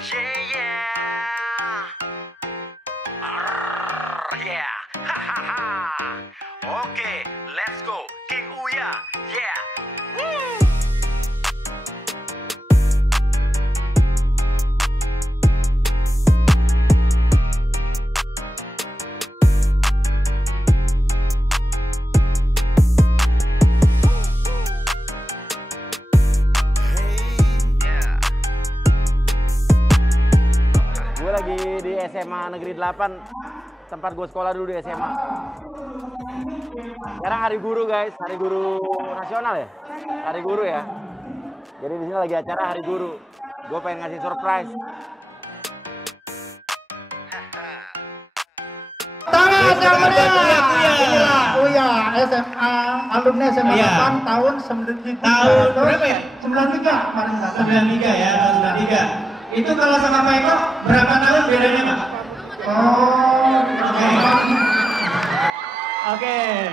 Yeah, yeah. Yeah. Hahaha. Okay, let's go. King Uya. Yeah. Woo. Gue lagi di SMA Negeri 8, tempat gue sekolah dulu di SMA. Sekarang hari guru guys, hari guru nasional ya? Hari guru ya. Jadi di sini lagi acara hari guru. Gue pengen ngasih surprise. Tangan yang meriah. Inilah Uya SMA, alumni SMA 8 tahun 93. Tahun berapa ya? 93 kemarin. 93 ya, tahun 93. Itu kalau sama Pak Eko berapa tahun bedanya, Pak? Oh, Oke.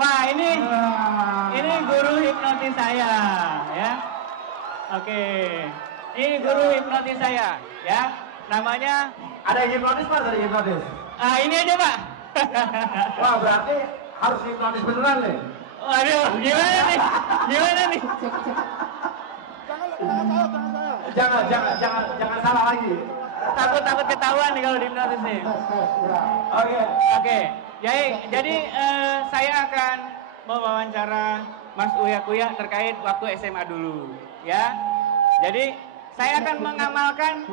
Wah, ini guru hipnotis saya, ya. Oke. Ini guru hipnotis saya, ya. Namanya Ada yang hipnotis Pak, dari hipnotis? ini aja, Pak. Wah berarti harus hipnotis beneran nih. Waduh, gimana nih? Gimana nih? Jangan salah lagi. Takut ketahuan nih kalau dihipnotis nih. Oke. Jadi saya akan mewawancara Mas Uya Kuya terkait waktu SMA dulu, ya. Jadi saya akan mengamalkan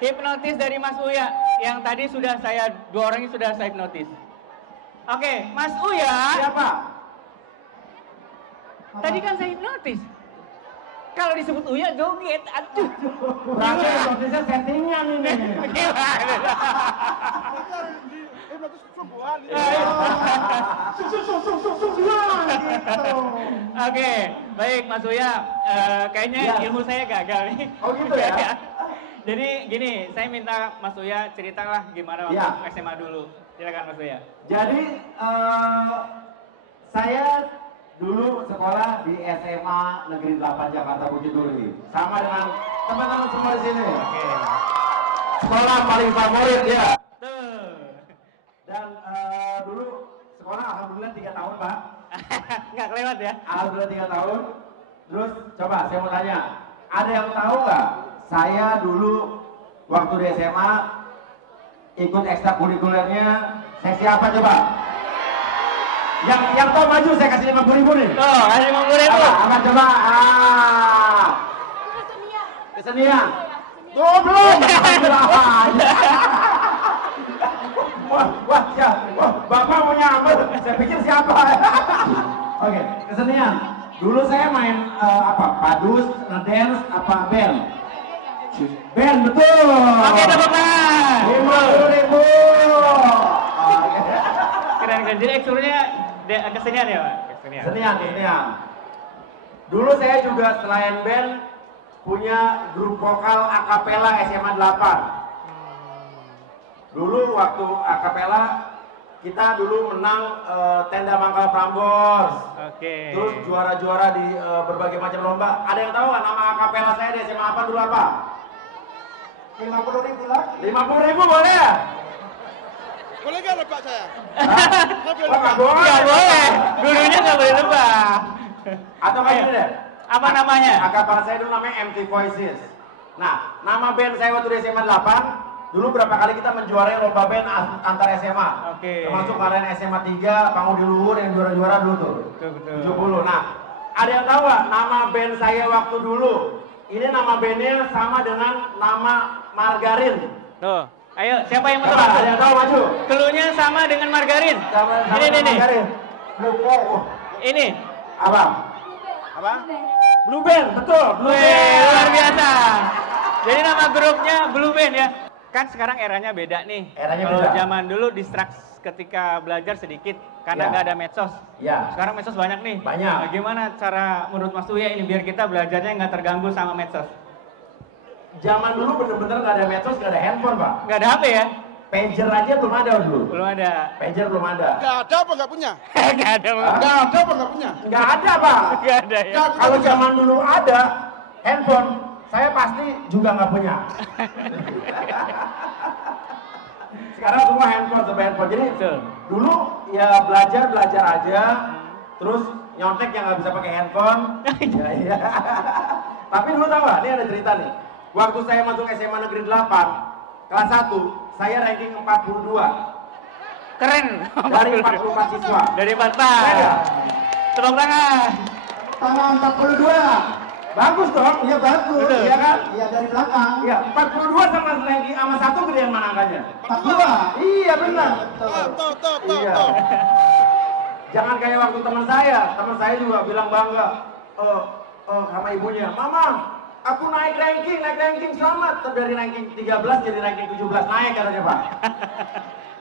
hipnotis dari Mas Uya yang tadi dua orang ini sudah saya hipnotis. Oke, Mas Uya. Siapa? Tadi kan saya hipnotis. Kalau disebut Uya joget, aduh. Berarti hipnotisnya settingan ini. Oke, baik Mas Uya. Kayaknya ilmu saya gagal nih. Oh gitu ya? Jadi gini, saya minta Mas Uya ceritalah gimana waktu SMA dulu. Silakan Mas Uya. Jadi saya dulu sekolah di SMA Negeri 8 Jakarta Bukit Duri. Sama dengan teman-teman semua di sini. Oke. Sekolah paling favorit ya. Tuh. Dan dulu sekolah alhamdulillah 3 tahun Pak. Nggak kelewat ya? Alhamdulillah 3 tahun. Terus coba saya mau tanya, ada yang tahu nggak? Saya dulu waktu di SMA ikut ekstrakurikulernya seksi apa coba? Yang tahu maju saya kasih 50.000 nih. Oh, kasih 50.000. Apa coba? Kesenian. Oh belum. Wah, Bapak mau nyamber. Saya pikir siapa? Oke, kesenian. Dulu saya main padus, ngedance, band. Band betul. Oke, tepuk tangan. 50.000. Keren. Jadi eksurnya kesenian ya, Pak? Kesenian. Dulu saya juga selain band punya grup vokal akapela SMA 8. Dulu waktu akapela kita dulu menang tenda Mangkal Prambors. Oke. Terus juara-juara di berbagai macam lomba. Ada yang tahu nggak nama akapela saya di SMA apa dulu apa? 50.000 lagi. 50.000 boleh ya? Boleh nggak lebak saya? Nggak boleh. Nggak boleh. Gurunya nggak boleh lebah. Atau kayak gini deh. Apa namanya? Akapela saya dulu namanya MT Voices. Nah, nama band saya waktu di SMA 8, dulu berapa kali kita menjuarai lomba band antar SMA. Oke. Termasuk kalian SMA 3, Pangudi Luhur yang juara-juara dulu tuh. Betul. 70. Nah, ada yang tahu nggak nama band saya waktu dulu? Ini nama bandnya sama dengan nama margarin. Tuh, ayo siapa yang mau Coba, tebak? ada yang tahu maju? Keluhnya sama dengan margarin. Sama Ini. margarin. Ini. Apa? Blue Band, betul. Blue Wih, Band. luar biasa. Jadi nama grupnya Blue Band ya. Kan sekarang eranya beda nih. Eranya Kalau beda. zaman dulu distract ketika belajar sedikit karena Ya. nggak ada medsos. Ya. Sekarang medsos banyak nih. Banyak. Nah, gimana cara menurut Mas Uya ini biar kita belajarnya nggak terganggu sama medsos? Zaman dulu bener-bener nggak ada medsos, nggak ada handphone, Pak. Nggak ada HP ya? Pager aja belum ada dulu. Belum ada. Pager belum ada. Nggak ada apa nggak punya? Nggak ada. Bang. Nggak ada apa nggak punya? Nggak ada, Pak. Nggak ada ya. Nggak Kalau zaman dulu ada handphone, saya pasti juga nggak punya. Sekarang semua handphone, serba handphone. Jadi Betul. dulu ya belajar aja, terus nyontek yang nggak bisa pakai handphone. Ya, iya. Tapi dulu tahu nggak? Ini ada cerita nih. Waktu saya masuk SMA Negeri 8, kelas 1, saya ranking 42 Keren. dari 44 siswa. Dari Keren 44. nggak? Tepuk tangan. Tangan 42. Bagus dong. Iya bagus. Betul. Iya kan? Iya dari belakang. Iya, 42 sama ranking sama 1 gedean mana angkanya? 42. Iya benar. Tuh. Iya. Jangan kayak waktu teman saya juga bilang bangga sama ibunya, Mama, aku naik ranking selamat. Dari ranking 13 jadi ranking 17 naik katanya Pak.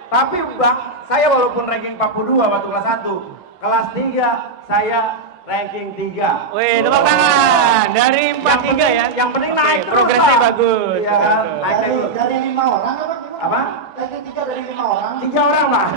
Tapi Bang, saya walaupun ranking 42 waktu kelas 1, kelas 3 saya ranking 3. Wih, tepuk tangan. Dari 43 ya. Yang penting naik Oke, terus, progresnya Pak. bagus. Iya kan? Betul. Naik terus. Dari 5 orang apa? Apa? Ranking 3 dari 5 orang. 3 orang Pak.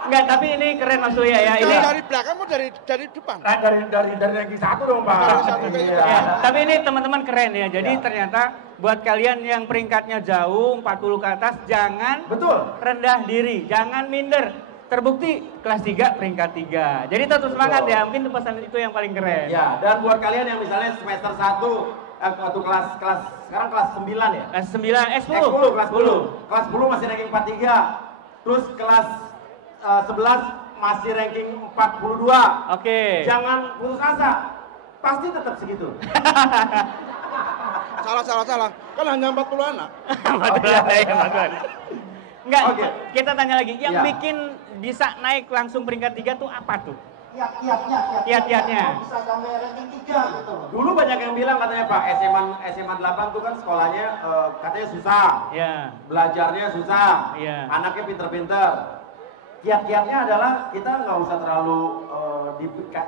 Enggak, tapi ini keren Mas Uya ya. Ini Ini dari belakang mau dari depan? Nah, dari ranking 1 dong Pak. Dari satu kayak gitu. Iya. ya, tapi ini teman-teman keren ya. Jadi Ya. ternyata buat kalian yang peringkatnya jauh 40 ke atas jangan Betul. rendah diri, jangan minder. Terbukti kelas 3 peringkat 3. Jadi tetap semangat Betul. ya. Mungkin itu pesan itu yang paling keren. Ya, dan buat kalian yang misalnya semester 1 waktu kelas sekarang kelas 9 ya? Kelas 9, 10. 10, kelas 10. Kelas 10 masih ranking 43. Terus kelas 11 masih ranking 42. Oke. Jangan putus asa. Pasti tetap segitu. Salah. Kan hanya 40 anak. Enggak, Oke. kita tanya lagi. Yang Ya. bikin bisa naik langsung peringkat 3 tuh apa tuh? Kiat-kiatnya. Kiat-kiatnya. Bisa sampai ranking 3 gitu. Dulu banyak yang bilang katanya Pak, SMA 8 tuh kan sekolahnya katanya susah. Ya. Belajarnya susah. Iya. Anaknya pinter-pinter. Kiat-kiatnya adalah kita nggak usah terlalu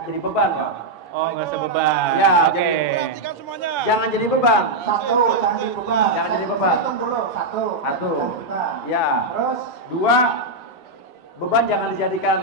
jadi beban Pak. Oh, nggak usah beban. Ya, Oke. jadi- Perhatikan semuanya. Jangan jadi beban. Satu, jangan jadi beban. Jangan jadi beban. Hitung dulu, satu. Satu. Jangan beban. Ya. Terus, 2, beban jangan dijadikan.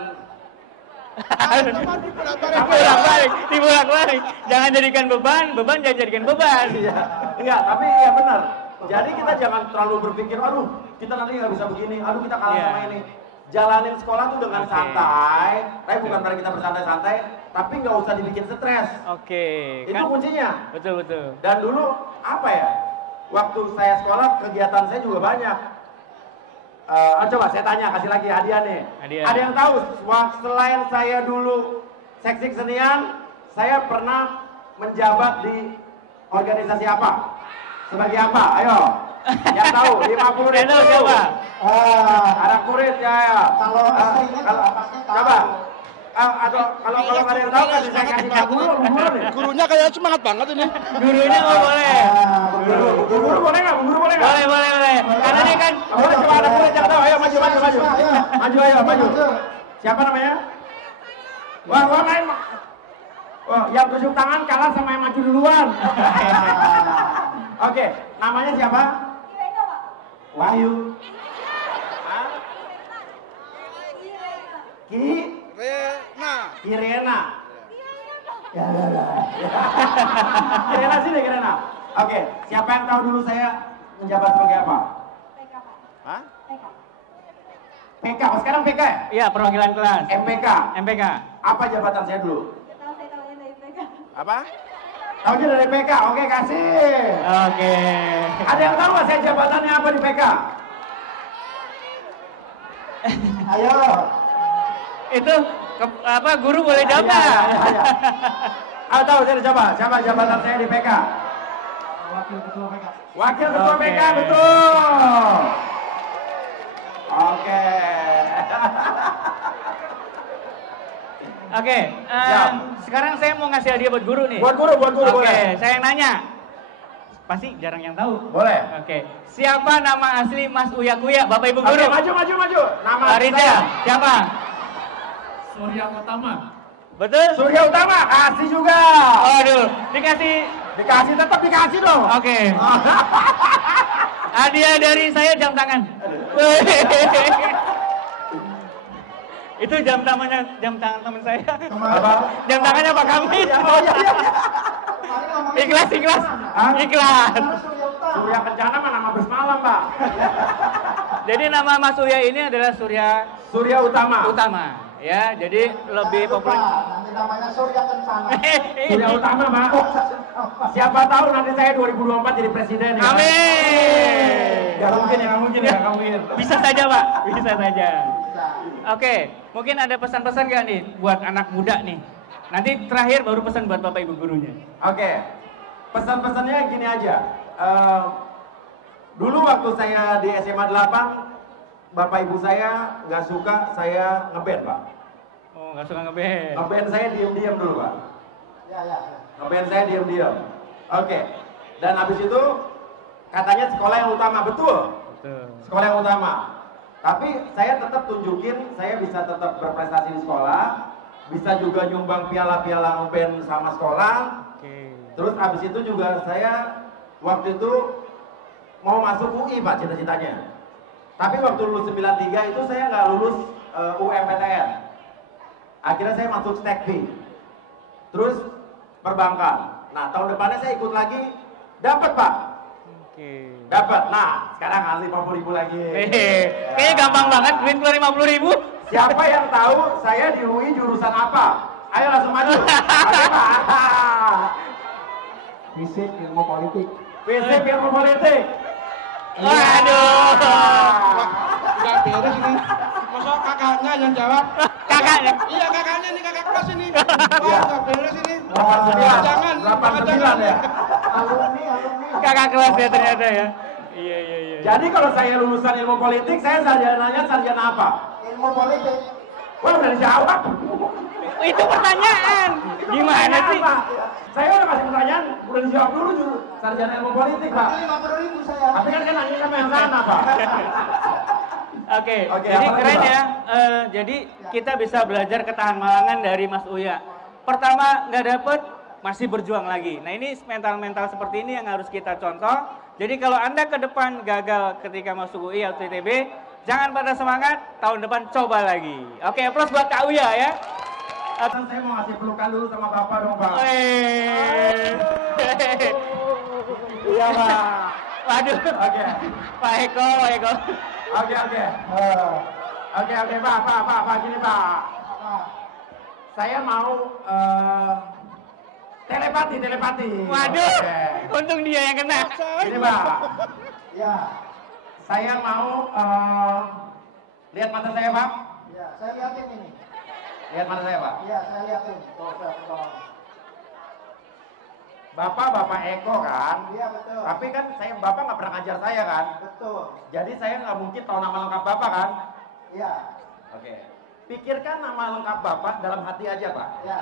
Dibolak-balik. Jangan jadikan beban, beban jangan jadikan beban. Iya. Enggak, tapi ya benar. Jadi kita jangan terlalu berpikir, aduh kita nanti nggak bisa begini, aduh kita kalah Iya. sama ini. Jalanin sekolah tuh dengan Oke. santai, tapi bukan berarti kita bersantai-santai, tapi nggak usah dibikin stres. Oke. Itu Kan? kuncinya. Betul. Dan dulu apa ya? Waktu saya sekolah kegiatan saya juga banyak. Coba saya tanya, kasih lagi hadiah nih. Hadiah. Ada yang tahu? Selain saya dulu seksi kesenian, saya pernah menjabat di organisasi apa? Sebagai apa? Ayo. Yang tahu? 50 Yang tahu siapa? Anak kurit ya. kalau aslinya Kalau pasti tahu. coba. Atau kalau nggak ada yang tahu kasih saya kasih tahu guru nih. Gurunya kayaknya semangat banget ini. Gurunya nggak boleh. Guru boleh nggak? Guru boleh nggak? Boleh. Karena ini kan Boleh coba anak kulit yang tahu. Ayo maju. Maju. Siapa namanya? Wah main. Wah, yang tunjuk tangan kalah sama yang maju duluan. Oke, namanya siapa? Wahyu. Kirena. Kirena sini Kirena. Oke, siapa yang tahu dulu saya menjabat sebagai apa? Hah? PK, oh, sekarang PK ya? Iya, perwakilan kelas. MPK. MPK. Apa jabatan saya dulu? Apa? Tahunya dari PK, oke kasih. Oke. Ada yang tahu nggak saya jabatannya apa di PK? Ayo. Itu apa guru boleh jawab nggak? Ayo tahu saya coba, siapa jabatan saya di PK? Wakil Ketua Oke. PK, betul. Oke. Oke, Siap. sekarang saya mau ngasih hadiah buat guru nih. Buat guru Oke, boleh. saya yang nanya. Pasti jarang yang tahu. Boleh. Oke, siapa nama asli Mas Uya Kuya, Bapak Ibu Oke, guru? maju. Nama Riza, saya. siapa? Surya Utama. Betul? Surya Utama, kasih juga. Aduh, dikasih. Dikasih, tetap dikasih dong. Oke. Hadiah dari saya jam tangan. Itu jam tangan teman saya. Apa? Jam tangannya Pak Kamit. Oh, iya. Ikhlas, ikhlas. Hah? Ikhlas. Surya Kencana mah nama bersemalam, Pak. Jadi nama Mas Uya ini adalah Surya Utama. Utama. Ya, jadi lebih populer. Nanti namanya Surya Kencana. Surya Utama, Pak. Siapa tahu nanti saya 2024 jadi presiden ya. Amin. Gak mungkin ya, gak mungkin ya, gak mungkin. Bisa saja, Pak. Bisa saja. Bisa. Oke, mungkin ada pesan-pesan nggak nih buat anak muda nih? Nanti terakhir baru pesan buat Bapak Ibu gurunya. Oke, pesan-pesannya gini aja. Dulu waktu saya di SMA 8, Bapak Ibu saya nggak suka saya ngeband, Pak. Oh, nggak suka ngeband. Ngeband saya diem-diem dulu, Pak. Ya, ya. Ngeband saya diem-diem. Oke, dan habis itu katanya sekolah yang utama, betul. Betul. Sekolah yang utama. Tapi saya tetap tunjukin, saya bisa tetap berprestasi di sekolah, bisa juga nyumbang piala-piala ngeband sama sekolah. Oke. Terus habis itu juga saya waktu itu mau masuk UI, Pak, cita-citanya. Tapi waktu lulus 93 itu saya nggak lulus UMPTN. Akhirnya saya masuk Stekpi. Terus perbankan. Nah, tahun depannya saya ikut lagi, dapat, Pak. Oke. Dapat. Nah, sekarang 50.000 lagi. Kayaknya gampang banget, duit keluar 50.000. Siapa yang tahu saya di UI jurusan apa? Ayo langsung maju. Oke, Pak. Fisik, ilmu politik. Fisik ilmu politik. Waduh. Nggak beres ini. Masa kakaknya yang jawab? Kakaknya. Iya kakaknya nih, kakak kelas ini. Wah, nggak beres ini. 89. Jangan. 89 ya. Alumni. Kakak kelas ya ternyata ya. Iya. Jadi kalau saya lulusan ilmu politik, saya sarjananya sarjana apa? Ilmu politik. Wah, udah dijawab. Itu pertanyaan. Gimana sih? Pak? Saya udah kasih pertanyaan, udah dijawab dulu sarjana ilmu politik, Pak. Nanti 50.000 saya. Tapi kan nanya sama yang sana, Pak. Oke, Oke, jadi apa lagi, keren Pak? ya. Jadi kita bisa belajar ketahan malangan dari Mas Uya. Pertama nggak dapet, masih berjuang lagi. Nah ini mental-mental seperti ini yang harus kita contoh. Jadi kalau Anda ke depan gagal ketika masuk UI atau ITB, jangan pada semangat, tahun depan coba lagi. Oke, plus buat Kak Uya ya. Saya mau ngasih pelukan dulu sama Bapak dong, Pak. Iya, Pak. Waduh. Oke. Pak Eko. Oke, Pak, gini, Pak. Saya mau telepati. Waduh. Oke. Untung dia yang kena. Gini, Pak. Ya. Saya mau lihat mata saya, Pak. Ya, saya liatin ini. Lihat mata saya, Pak. Iya, saya liatin. Tolong. Bapak Eko kan? Iya, betul. Tapi kan Bapak nggak pernah ngajar saya kan? Betul. Jadi saya nggak mungkin tahu nama lengkap Bapak kan? Iya. Oke. Pikirkan nama lengkap Bapak dalam hati aja, Pak. Ya.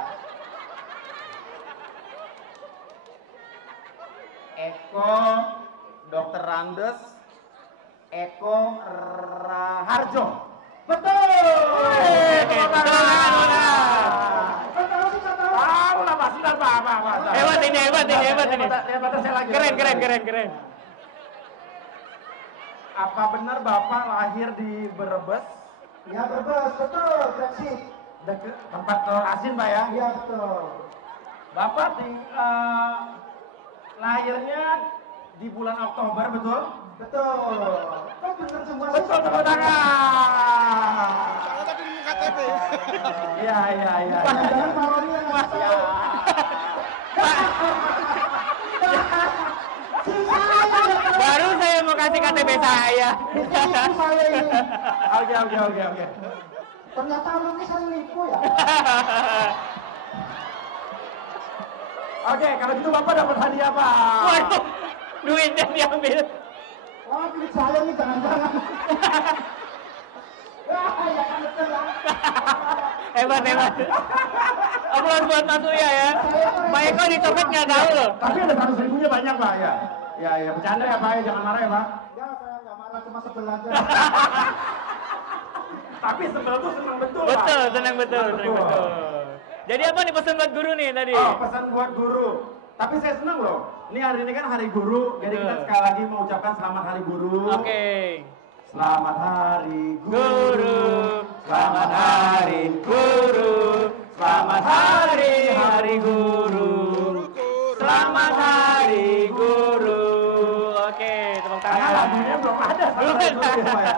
Eko Dr. Randes Eko Raharjo. Betul. Tahu lah, Pak. Sudah, Pak. Hebat ini. Lihat mata saya lagi. Keren. Apa benar Bapak lahir di Brebes? Ya, betul. Brexit. Dekat tempat telur asin, Pak ya? Iya, betul. Bapak lahirnya di bulan Oktober, betul? Betul. Kok bener semua sih? Betul, tepuk tangan. Soalnya tadi di KTP. Iya. Jangan parodi yang nggak tahu. Baru saya mau kasih KTP saya. Itu saya ini. Oke. Ternyata alumni sering nipu ya. Oke, kalau gitu Bapak dapat hadiah, Pak. Waduh, duitnya diambil. Wah, duit saya nih jangan-jangan. Ya kan betul lah. Hebat. Aplaus buat Mas Uya ya. Pak Eko dicopet nggak tahu loh. Tapi ada 100.000-nya banyak, Pak, ya. Ya, bercanda ya, Pak, jangan marah ya, Pak. Ya, saya nggak marah, cuma sebel aja. Tapi sebel tuh senang betul, Pak. Betul, senang betul. Jadi apa nih pesan buat guru nih tadi? Oh, pesan buat guru. Tapi saya senang loh. Ini hari ini kan hari guru, jadi kita sekali lagi mengucapkan selamat hari guru. Oke. Selamat hari Guru, selamat hari guru, selamat hari guru. Selamat Hari Guru. Oke, tepuk tangan. Karena lagunya belum ada Belum Selamat Hari Guru ada. ya, Pak, ya.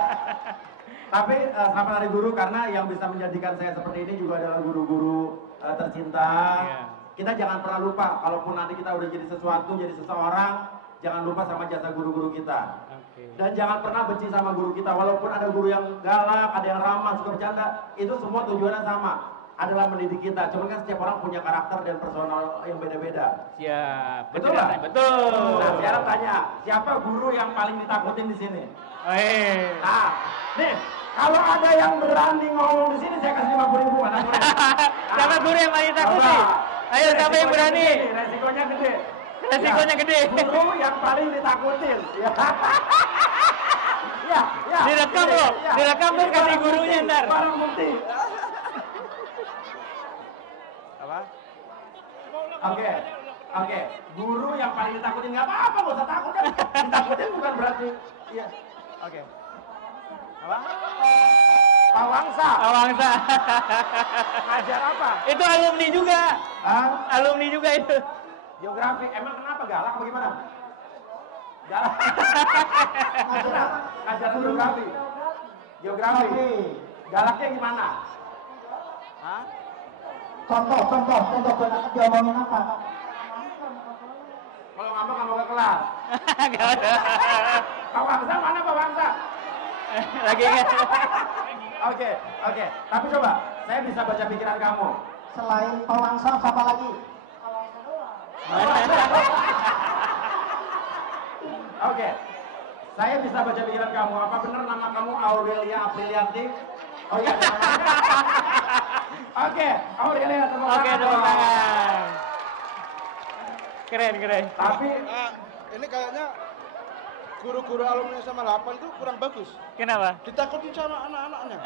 Tapi Selamat Hari Guru karena yang bisa menjadikan saya seperti ini juga adalah guru-guru tercinta. Iya. Kita jangan pernah lupa, kalaupun nanti kita udah jadi sesuatu, jadi seseorang, jangan lupa sama jasa guru-guru kita. Oke. Dan jangan pernah benci sama guru kita, walaupun ada guru yang galak, ada yang ramah, suka bercanda, itu semua tujuannya sama, adalah mendidik kita. Cuman kan setiap orang punya karakter dan personal yang beda-beda. Siap. Betul nggak? Betul. Nah, sekarang tanya, siapa guru yang paling ditakutin di sini? Nah, nih, kalau ada yang berani ngomong di sini, saya kasih 50.000. Mana boleh? Siapa guru yang paling takuti? Ayo, siapa yang berani? Resikonya gede. Resikonya gede. Guru yang paling ditakutin. Ya, ya. Direkam Gede, loh, ya. direkam tuh Ini kasih barang gurunya bukti, ntar. Barang bukti. Apa? Oke, oke. Guru yang paling ditakutin nggak apa-apa, nggak usah takut kan. Ditakutin bukan berarti. Iya. Oke. Apa? Pak Wangsa. Awangsa. Ngajar apa? Itu alumni juga. Hah? Alumni juga itu. Geografi. Emang kenapa galak apa gimana? Galak. Ngajar apa? Ngajar geografi. Geografi. Galaknya gimana? Hah? Contoh diomongin apa? Kalau ngambek nggak mau ke kelas. Gak ada. Pak Wangsa mana Pak Wangsa? Lagi ingat. Oke, oke. Tapi coba, saya bisa baca pikiran kamu. Selain Pawangsa, siapa lagi? Oke. Saya bisa baca pikiran kamu. Apa benar nama kamu Aurelia Aprilianti? Oh iya. Oke, Aurelia, tepuk tangan. Oke, tepuk tangan. Keren, keren. Tapi Ini kayaknya guru-guru alumni SMA 8 itu kurang bagus. Kenapa? Ditakutin sama anak-anaknya.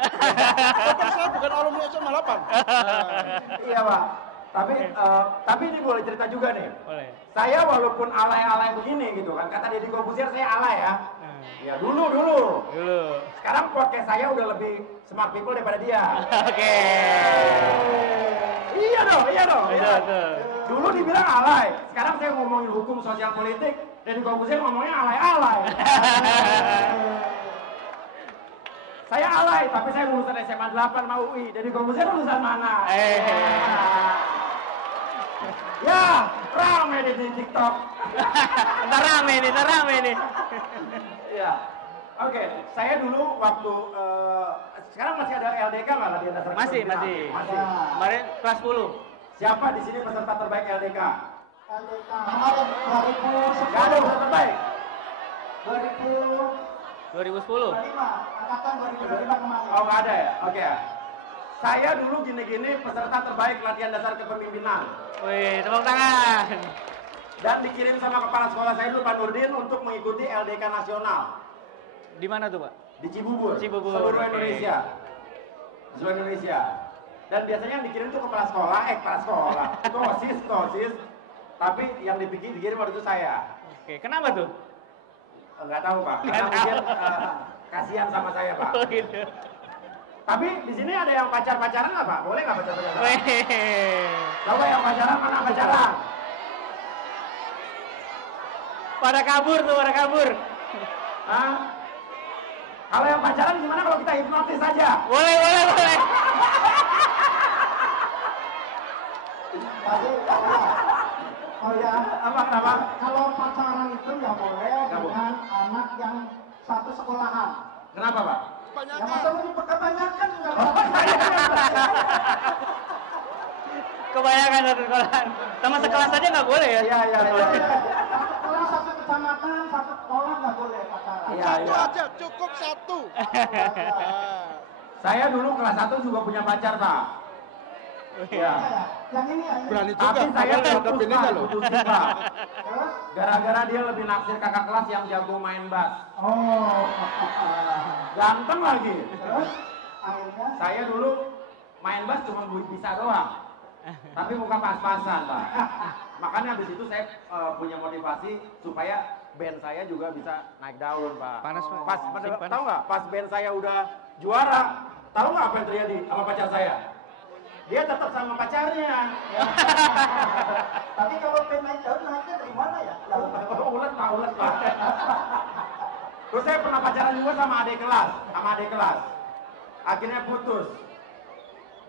Walaupun saya bukan alumni SMA 8. iya, Pak. Tapi ini boleh cerita juga nih. Boleh. Saya walaupun alay-alay begini gitu kan, kata Deddy Corbuzier saya alay ya. Ya dulu. Dulu. Sekarang podcast saya udah lebih smart people daripada dia. Oke. Iya dong. Betul. Dulu dibilang alay, sekarang saya ngomongin hukum sosial politik, Deddy Corbuzier ngomongnya alay-alay. Saya alay, tapi saya lulusan SMA 8 sama UI. Deddy Corbuzier lulusan mana? Ya, rame di TikTok. Ntar rame nih. Iya. Oke, saya dulu waktu sekarang masih ada LDK nggak latihan dasar? Masih. Masih. Kemarin kelas 10. Siapa di sini peserta terbaik LDK? LDK kemarin 2010. Gak ada peserta terbaik. 2010. 2005, angkatan 2005 kemarin. Oh nggak ada ya? Oke. Saya dulu gini-gini peserta terbaik latihan dasar kepemimpinan. Wih, tepuk tangan. Dan dikirim sama kepala sekolah saya dulu Pak Nurdin untuk mengikuti LDK nasional Di mana tuh, Pak? di Cibubur, Cibubur, seluruh oke. Indonesia. Seluruh Indonesia. Dan biasanya yang dikirim itu kepala sekolah, itu OSIS. Tapi yang dikirim waktu itu saya. Oke, kenapa tuh? Nggak tahu Pak, karena mungkin kasihan sama saya Pak. Oh gitu. Tapi di sini ada yang pacaran nggak Pak? Boleh nggak pacaran? Wih. Coba yang pacaran mana pacaran? Pada kabur. Hah? Kalau yang pacaran gimana kalau kita hipnotis saja? Boleh. Tadi, oh ya, Kenapa? kalau pacaran itu nggak boleh dengan anak yang satu sekolahan. Kenapa Pak? Ya masa mau kebanyakan nggak Kebanyakan satu sekolahan. Sama sekelas aja nggak boleh ya? Iya. Kalau satu kecamatan, satu sekolah nggak boleh pacaran. Iya. Satu aja, cukup satu. Saya dulu kelas 1 juga punya pacar Pak. Iya. Yang ini ya. Berani juga. Tapi saya hadapin ini loh. putusin Pak. Terus, Gara-gara dia lebih naksir kakak kelas yang jago main bass. oh, Ganteng lagi. terus akhirnya Saya dulu main bass cuma bisa doang. Tapi muka pas-pasan Pak. Makanya habis itu saya punya motivasi supaya band saya juga bisa naik daun Pak. Panas, Pak. Pas, Masih panas. tahu nggak? Pas band saya udah juara, tahu nggak apa yang terjadi sama pacar saya? dia tetap sama pacarnya. Tapi kalau pengen naik daun naiknya dari mana ya? Ulet pak. Terus saya pernah pacaran juga sama adik kelas. Akhirnya putus.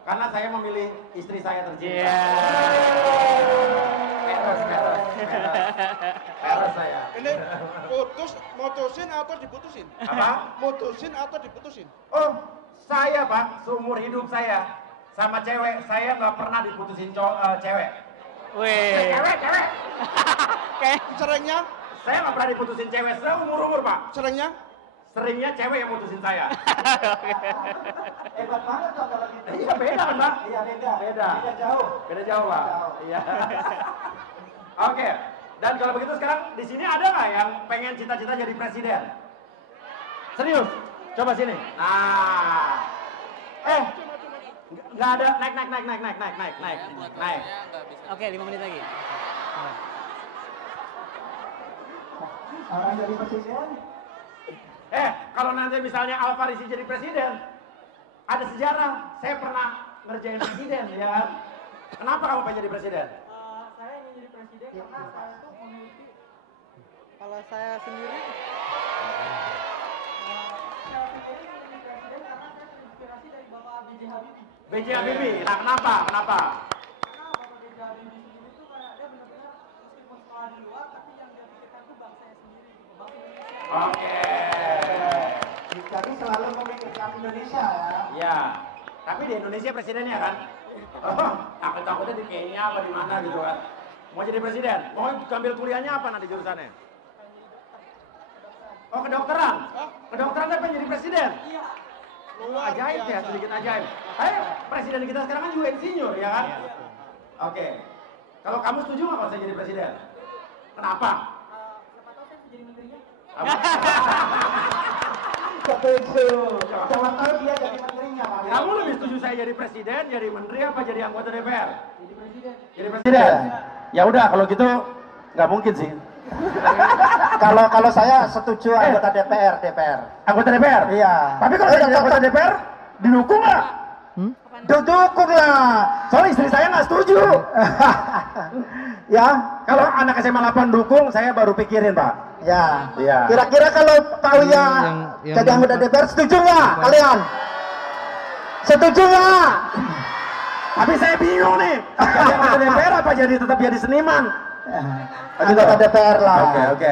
Karena saya memilih istri saya tercinta. Peres saya. Ini mutusin atau diputusin? Apa? Mutusin atau diputusin? Oh, saya pak, seumur hidup saya sama cewek, saya nggak pernah diputusin cewek. Wih. Cewek. Kayak Seringnya? Saya nggak pernah diputusin cewek seumur pak. Seringnya? Seringnya cewek yang mutusin saya. Hebat banget tuh kalau gitu. Iya beda kan pak? Iya beda. Beda. Beda jauh. Beda jauh pak. Iya. Oke. Dan kalau begitu sekarang di sini ada nggak yang pengen cita-cita jadi presiden? Serius? Coba sini. Nah. Nggak ada. Naik. Oke, 5 menit lagi. Orang jadi presiden. Kalau nanti misalnya Al Farisi jadi presiden, ada sejarah. Saya pernah ngerjain presiden, ya kan? Kenapa kamu pengen jadi presiden? Saya ingin jadi presiden karena saya tuh memiliki, kalau saya sendiri ingin jadi presiden karena saya terinspirasi dari Bapak B.J. Habibie. B.J. Habibie. Nah, kenapa? Karena Bapak B.J. Habibie sendiri tuh kayak dia benar-benar meskipun sekolah di luar, tapi yang dia pikirkan tuh bangsanya sendiri, gitu, bangsa Indonesia. Oke. Jadi selalu memikirkan Indonesia ya. Ya. Tapi di Indonesia presidennya kan? Oh, takutnya di Kenya apa di mana gitu kan? Mau jadi presiden? Mau ambil kuliahnya apa nanti jurusannya? Oh, kedokteran. Kedokteran apa jadi presiden? Iya. Luar Ajaib ya, biasa. sedikit ajaib. Presiden kita sekarang kan juga insinyur, ya kan? Oke. Kalau kamu setuju nggak kalau saya jadi presiden? Kenapa? Siapa tahu saya bisa jadi menterinya. Setuju. Siapa tahu dia jadi menterinya Pak. Kamu lebih setuju saya jadi presiden, jadi menteri, apa jadi anggota DPR? Jadi presiden. Jadi presiden? Ya udah, kalau gitu nggak mungkin sih. Kalau saya setuju anggota DPR. Anggota DPR? Iya. Tapi kalau saya jadi anggota DPR, didukung nggak? Dukung lah. Soalnya istri saya nggak setuju. Ya. Kalau anak SMA 8 dukung, saya baru pikirin, Pak. Ya. Iya. Kira-kira kalau Pak Uya jadi anggota DPR setuju nggak kalian? Setuju nggak? Tapi saya bingung nih, jadi anggota DPR apa jadi tetap jadi seniman? Anggota DPR lah. Oke.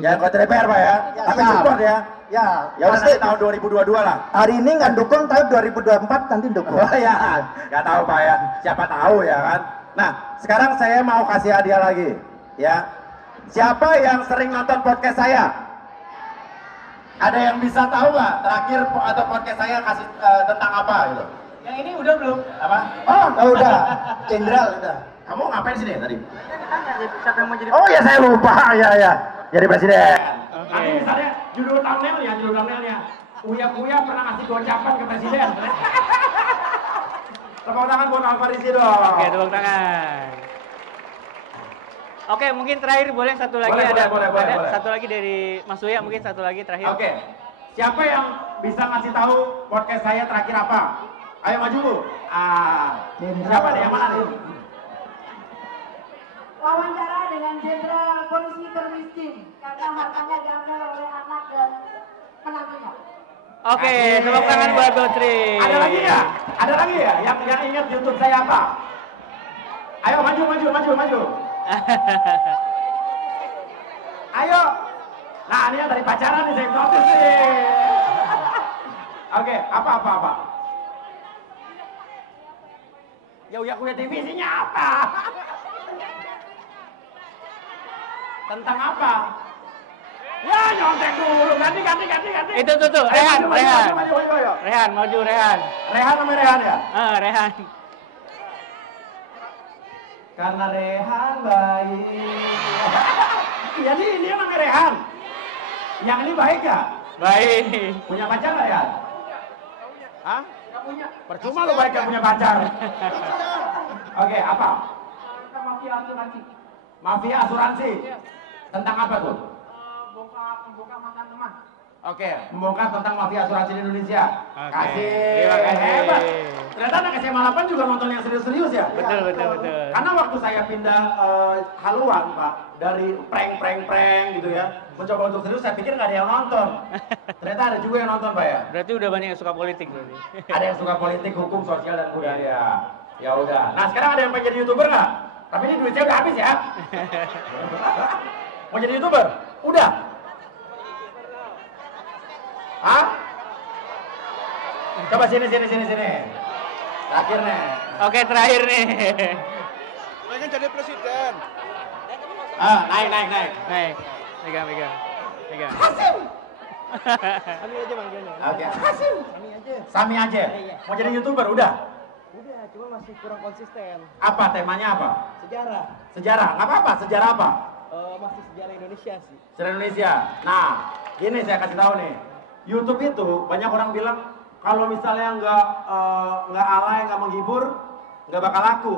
Ya anggota DPR, Pak ya. Tapi siap. support ya. Ya. Ya udah nanti tahun 2022 lah. Hari ini nggak dukung, tapi 2024 nanti dukung. Oh ya, nggak tahu Pak ya. Siapa tahu ya kan. Nah, sekarang saya mau kasih hadiah lagi, ya. Siapa yang sering nonton podcast saya? Ada yang bisa tahu nggak terakhir atau podcast saya kasih tentang apa gitu? Yang ini udah belum? Apa? Oh udah, jenderal udah. Kamu ngapain sini tadi? Tanya siapa yang mau jadi Oh ya saya lupa, ya. Jadi presiden. Oke. Nanti misalnya judul thumbnailnya, Uya pernah ngasih gocapan ke presiden. Tepuk tangan buat Al Farisi dong. Oke, tepuk tangan. Oke, mungkin terakhir boleh satu lagi Boleh. satu lagi dari Mas Uya, mungkin satu lagi terakhir. Oke. Siapa yang bisa ngasih tahu podcast saya terakhir apa? Ayo maju Bu. Siapa nih yang mana nih? Wawancara dengan jenderal polisi termiskin karena hartanya diambil oleh anak dan menantunya. Oke, Asik. tepuk tangan buat Gotri. Ada lagi ya? Ada lagi ya? Yang ingat YouTube saya apa? Ayo maju. Ayo. Nah ini yang dari pacaran nih saya notice nih. Oke, apa? Ya Uya Kuya TV isinya apa? Tentang apa? Ya nyontek dulu, ganti. Itu tuh, Ayo, Rehan. maju. Rehan, maju Rehan. Rehan sama Rehan ya? Rehan. Karena Rehan baik. Jadi ini yang namanya Rehan. Yang ini baik ya? Baik. Punya pacar nggak Rehan? Hah? Nggak punya. Percuma lu baik gak punya pacar. Oke, apa? Tentang mafia asuransi. Mafia asuransi. Tentang apa tuh? Membuka mantan teman. Oke, membongkar tentang mafia asuransi di Indonesia. Oke. Kasih. Terima kasih. Hebat. Ternyata anak SMA 8 juga nonton yang serius-serius ya? Betul. Karena waktu saya pindah haluan, Pak, dari prank gitu ya, mencoba untuk serius, saya pikir nggak ada yang nonton. Ternyata ada juga yang nonton, Pak ya? Berarti udah banyak yang suka politik berarti. Ada yang suka politik, hukum, sosial, dan budaya. Ya udah. Nah, sekarang ada yang pengen jadi YouTuber nggak? Tapi ini duitnya udah habis ya. Mau jadi YouTuber? Udah. Hah? Coba sini. Terakhir nih. Oke, terakhir nih. Pengen jadi presiden. Naik. Naik. Pegang. Hasim. Kami aja manggilnya. Oke, Hasim. Kami aja. Sami aja. Iya. Mau jadi YouTuber udah? Udah, cuma masih kurang konsisten. Apa temanya apa? Sejarah. Sejarah. Nggak apa-apa. Sejarah apa? Masih sejarah Indonesia sih. Sejarah Indonesia. Nah, gini saya kasih tahu nih. YouTube itu banyak orang bilang kalau misalnya nggak alay, nggak menghibur, nggak bakal laku.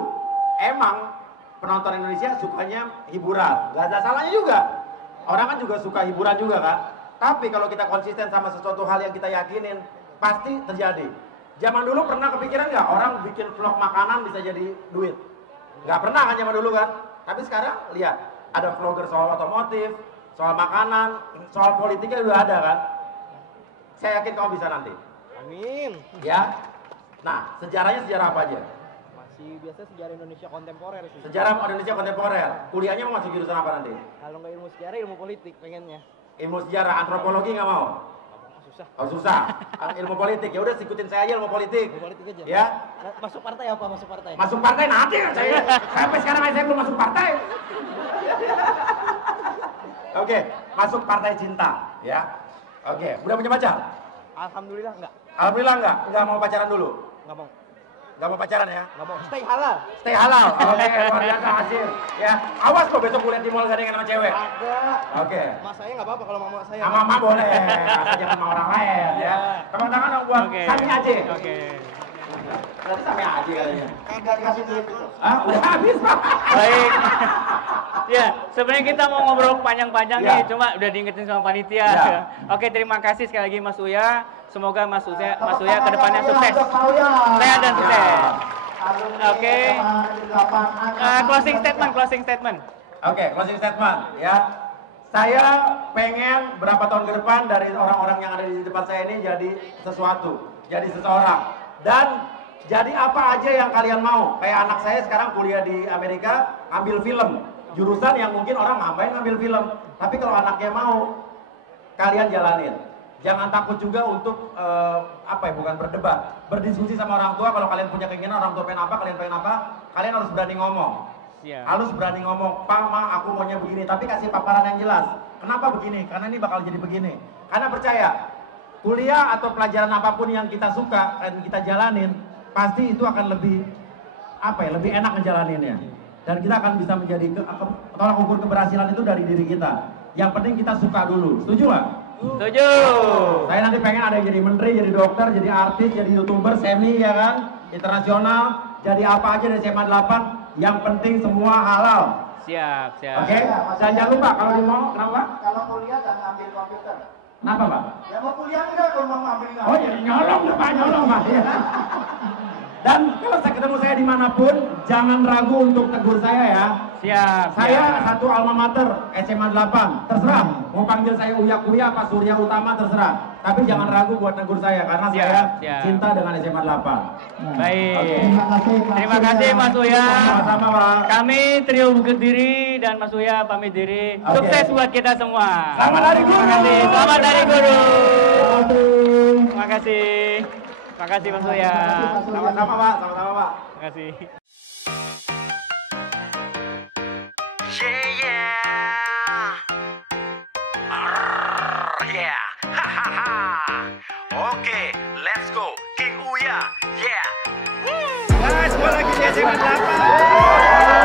Emang penonton Indonesia sukanya hiburan, nggak ada salahnya juga. Orang kan juga suka hiburan juga kan. Tapi kalau kita konsisten sama sesuatu hal yang kita yakinin, pasti terjadi. Zaman dulu pernah kepikiran nggak orang bikin vlog makanan bisa jadi duit? Nggak pernah kan zaman dulu kan. Tapi sekarang lihat, ada vlogger soal otomotif, soal makanan, soal politiknya udah ada kan. Saya yakin kamu bisa nanti. Amin. Ya. Nah, sejarahnya sejarah apa aja? Masih biasa sejarah Indonesia kontemporer sih. Sejarah Indonesia kontemporer. Kuliahnya mau masuk jurusan apa nanti? Kalau nggak ilmu sejarah, ilmu politik pengennya. Ilmu sejarah, antropologi nggak mau? Susah. Oh susah. Ilmu politik. Ya udah ikutin saya aja ilmu politik. Ilmu politik aja. Ya. Masuk partai apa? Masuk partai. Masuk partai nanti saya. Sampai sekarang aja saya belum masuk partai. Oke, masuk partai cinta, ya. Oke, udah punya pacar? Alhamdulillah enggak. Alhamdulillah enggak mau pacaran dulu? Enggak mau. Enggak mau pacaran ya? Enggak mau. Stay halal. Stay halal. Oke, luar biasa hasil. Ya, awas lo besok kuliah di mall gandengan sama cewek. Ada. Oke. Mas saya enggak apa-apa kalau mama saya. Sama mama boleh, asal jangan sama orang lain ya. Tepuk tangan dong buat Oke. Sami aja. Oke. Berarti Sami aja kayaknya. Enggak dikasih duit itu. Ah, udah habis, Pak. Baik. Ya, sebenarnya kita mau ngobrol panjang-panjang Ya. nih, cuma udah diingetin sama panitia. Ya. Oke, terima kasih sekali lagi Mas Uya. Semoga Mas Uya ke depannya sukses. Sehat dan sukses. Oke. Closing statement. Oke, closing statement ya. Saya pengen berapa tahun ke depan dari orang-orang yang ada di depan saya ini jadi sesuatu, jadi seseorang. Dan jadi apa aja yang kalian mau. Kayak anak saya sekarang kuliah di Amerika, ambil film. Jurusan yang mungkin orang ngapain ngambil film. Tapi kalau anaknya mau, kalian jalanin. Jangan takut juga untuk bukan berdebat, berdiskusi sama orang tua. Kalau kalian punya keinginan, orang tua pengen apa, kalian pengen apa, kalian harus berani ngomong. Siap. Harus berani ngomong, Pak, Ma, aku maunya begini. Tapi kasih paparan yang jelas. Kenapa begini? Karena ini bakal jadi begini. Karena percaya, kuliah atau pelajaran apapun yang kita suka dan kita jalanin, pasti itu akan lebih enak ngejalaninnya. Dan kita akan bisa menjadi tolak ukur keberhasilan itu dari diri kita. Yang penting kita suka dulu. Setuju nggak? Setuju. Saya nanti pengen ada yang jadi menteri, jadi dokter, jadi artis, jadi YouTuber, semi ya kan, internasional, jadi apa aja dari SMA 8, yang penting semua halal. Siap. Oke? Dan jangan lupa kalau mau, kenapa? Kalau kuliah dan ambil komputer. Kenapa, Pak? Ya mau kuliah enggak kalau mau ambil enggak? Oh, jadi nyolong tuh, Pak, nyolong, Pak. Ya. Dan kalau saya ketemu saya dimanapun, jangan ragu untuk tegur saya ya. Siap. Saya satu alma mater, SMA 8, terserah. Mau panggil saya Uya Kuya, Pak Surya Utama, terserah. Tapi jangan ragu buat negur saya, karena saya cinta dengan SMA 8. Baik. Oke. Terima kasih Mas Uya. Sama-sama, Pak. Kami Trio Bukit Diri dan Mas Uya pamit diri. Oke. Sukses buat kita semua. Selamat dari guru. Terima kasih. Selamat dari guru. Terima kasih. Terima kasih Mas Uya. Sama-sama, Pak. Sama-sama, Pak. Terima kasih. Yeah. Yeah. Oke, let's go. King Uya. Yeah. Woo. Guys, gue lagi di SMA 8.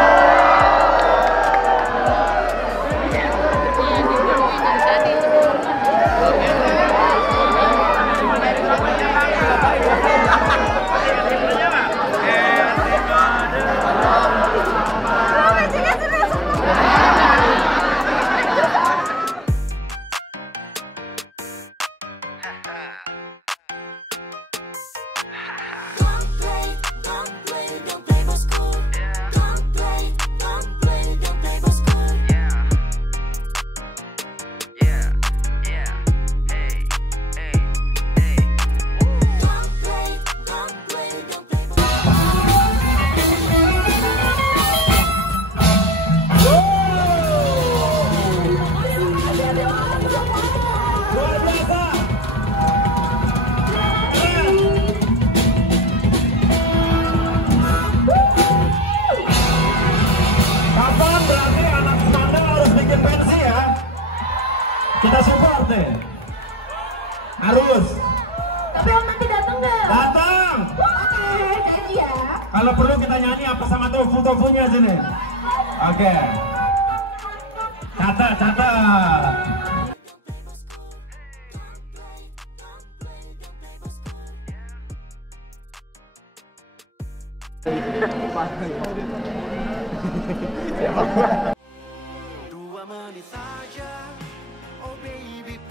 Kita support deh. Harus. Tapi Om nanti datang nggak? Datang. Oke, janji ya. Kalau perlu kita nyanyi apa sama tofu-tofunya sini. Oke. Catat, catat. Dua menit saja, oh baby